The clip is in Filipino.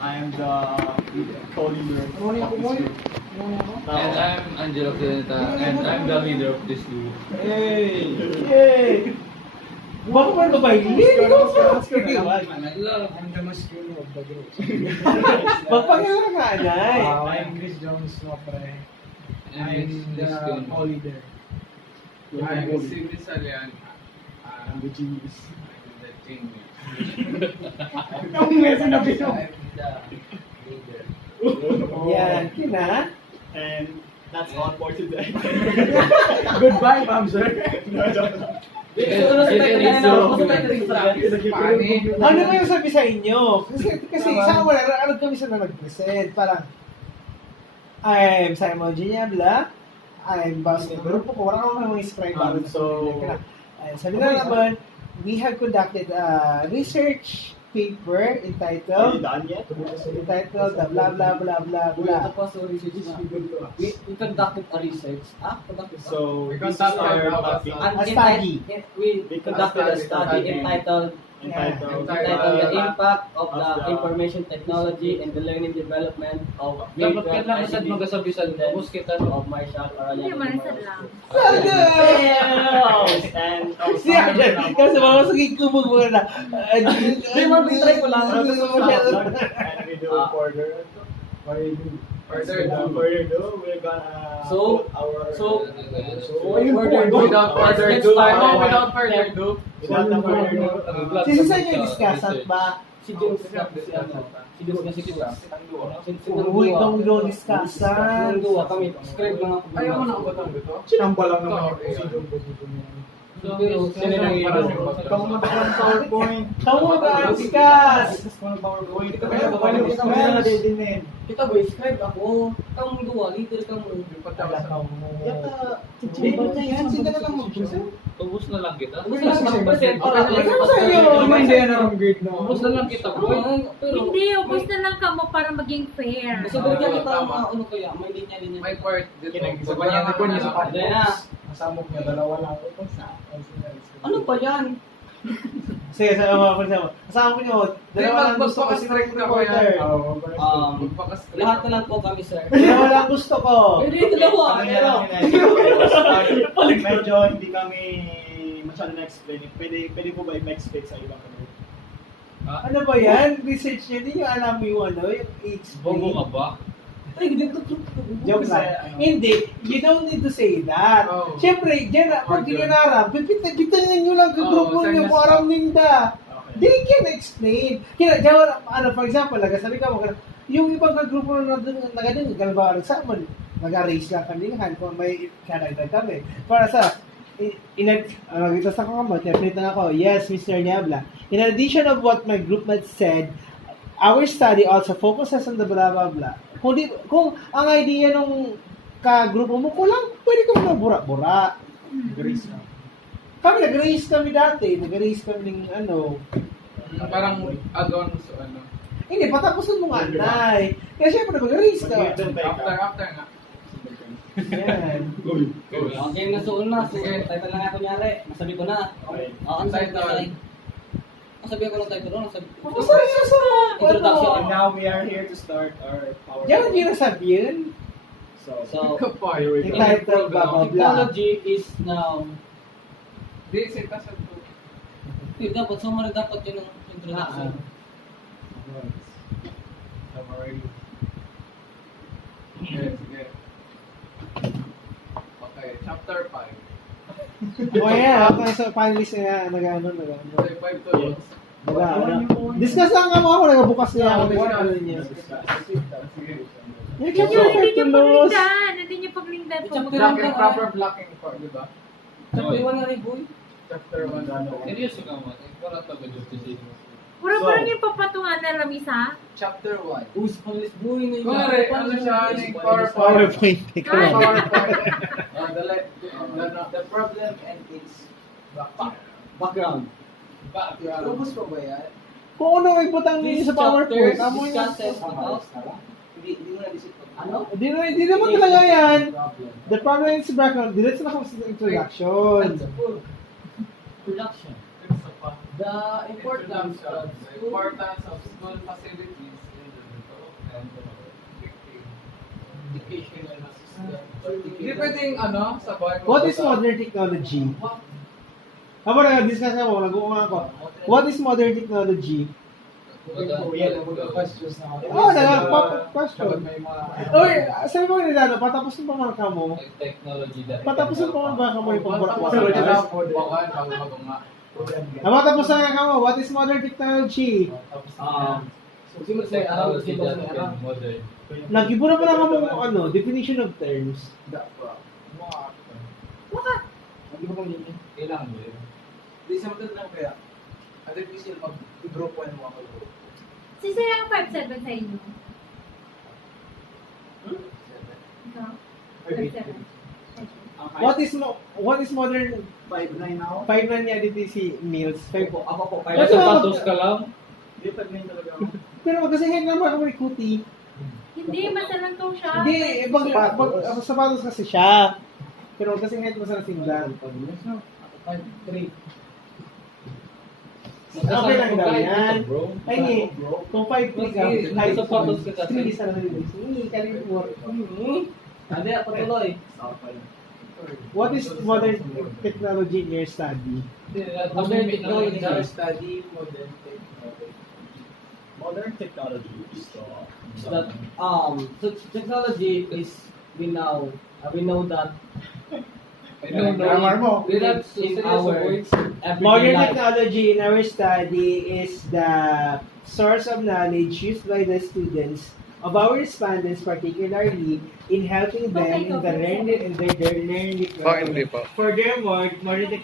I am the co-leader of this group. And I'm Angelo Cleneta, and I'm the leader of this group. Hey! Yay! Baka pa ba ba? Hindi ko pa. I'm the masculine of the group. Magpakilala ka, Anay. I'm Chris Jones Nopre. I'm the co-leader. I'm Sidney Salian. I'm the genius. I'm the genius. Yung lesson na bito. I'm the leader. Yan, kina. And that's all for today. Goodbye, ma'am, sir. Ano nga yung sabi sa inyo? Kasi sa wala, ano kami sa na nag-present. Parang, I'm Simon Giniabla. I'm boss ng grupo ko. Wala kang mga sprite. Sabi na naman, we have conducted a research paper Are you entitled done yet? the blah blah blah blah blah. We conducted a research. So, We this is conducted our our topic A study. We conducted a study entitled entitled the impact of the information technology and the learning development of Dapat kailangan sad magasabisan mo, kita no. of Marshall Hindi Arroyo man sad lang. And Siya dyan. Kasi mga sige kubog mo na. Hindi, mag-try ko lang. and we do further. Further Further do, we're gonna So- put our Without further ado, without further ado. without the further do. Sino sa inyo discussant ba? Si James si James kasi si Uy, kang doon discussant. kami. Scribe lang ako. Ayaw mo na ako batang dito? Sinambalang naman yung Ikaw, procedure ko dito niya. Pero sila nang Ikaw magkakaroon ng PowerPoint. Kamu mag-discuss. PowerPoint. Kita boy, scribe ako. Kamu duwa, leader kamu. Yata, Sino na lang mag-present? Ubus na lang kita. Gusto lang mag-present. Ikaw sa iyo. Hindi na ang grade na. Ubus na lang kita, boy. Pero Hindi, ubos na lang ka mo para maging fair. gusto ko kita ano kaya, may linya. May part dito. Sa kanya ko niya sa Hindi na. Masamok niya, dalawa lang ako. Ano ba yan? Sige, sama ko sama. Kasama ko nyo. Dalawa lang gusto ko si Magpapaka-strict na ko reporter. Lahat na lang po kami, sir. Dalawa lang gusto ko. Pwede ito dalawa. Medyo hindi kami masyado na-explain. Pwede po ba i-explain sa ibang kanil? Ano ba yan? Research nyo, hindi nyo alam yung ano, yung Bobo ka explain. ba? Ay, dito. Joke lang. Hindi, you don't need to say that. Oh. Siyempre, dyan, pag di nyo naram, pipitan nyo lang kung grupo send nyo us kung aram ninda. Okay. They can explain. Kaya, dyan, ano, for example, nagasabi ka mo, yung ibang kagrupo na nagadun, galba, nagsama, nag-arrange lang kanilahan kung may karagdag kami. Para sa, ito sa kamot, definite na ako, yes, Mr. Niabla. In addition of what my group mates said, our study also focuses on the blah blah blah. Kung ang idea nung ka-grupo mo, kulang, pwede ka magbura-bura. Grace na. Kami, nag-raise kami dati. Nag-raise kami ng ano. Parang add-on sa ano. Hindi, patapusin mo nga, Nay. Kaya syempre, mag-raise ka. After nga. Yan. Okay, nasuon na. So, title lang ako nyari. Masabi ko na. Okay. Ang Title. title. Masabi ko ng title. Masabi ko. Sorry, Introduction. And now we are here to start our PowerPoint. Yan ang ginasabi yun. So, Here we Yung go. title, blah, blah, blah. technology is now. Di, sita sa to. Dapat, summary dapat yun ang introduction. Summary. Sige. Okay, chapter 5. O yan, ako sa finalist na nag-ano. Chapter 5 to notes. Discuss lang ka mo ako, nagabukas niya ako. Ano niya? Sige. Yung Hindi chapter niyo 5 to lose. paglingdan. Hindi niyo paglingdan. Blocking, proper blocking po, di ba? Chapter 1 na rin, boy. Chapter 1. Seryoso ka mo? Wala to ba just to say? Pura parang yung papatungan na lamisa. Chapter 1. Uy, palis boy na yun. Pare, ano siya, yung PowerPoint. PowerPoint. Ikaw na. PowerPoint. The problem and its Background. Ubus pa ba yan? Kung ano may butang ninyo sa PowerPoint, amo yung... discusses about Hindi mo na-visit ko. ano? Hindi naman talaga yan. The problem is background. Diretso na kami sa introduction. Production. The importance of The importance of school facilities in the Hindi pwedeng ano, sabay mo. What is modern technology? Amo na discuss na mo, nag-uunga ko. What is modern technology? Yan ang mga questions na ako. Oh, question. Kapag may mga... Oy, sabi mo nila, patapos mo pa ka mo. Technology that. Patapos mo pa ba ka mo yung Patapos pagbubukas? na bakan, bago nga. Patapos na ka mo, what is modern technology? So, simula sa araw, Technology simula that sa araw. can modern. Nag-ibo na pala ka mo, definition of terms. Hindi ko pang linya. Kailangan mo yun. Hindi sa matanda lang kaya. Artificial mag-group 1 mo ako. Si Sir ang 5'7" sa inyo. Ikaw? 5'7". What is modern 5'9" ako. 5 na niya dito si Mills. 5 po. Ako po, May sapatos ka lang? Hindi, 5'9" talaga ako. Pero kasi head naman ako may kuti. Hindi, masalantong siya. Hindi, sapatos kasi siya. Pero kasi head masarap sindan. 3. Okay lang daw yan. Bro. Ay, hindi. Kung 5'3 ka, May sapatos ka kasi. 3 sa lang. Hindi, kalim mo. Hindi, patuloy. What is modern technology in your study? Modern technology. Study, modern technology. Modern technology. So, That so technology is we know that Grammar mo. in our Modern everyday life. technology in our study is the source of knowledge used by the students of our respondents, particularly in helping them in the learning Okay, and their learning. Furthermore, modern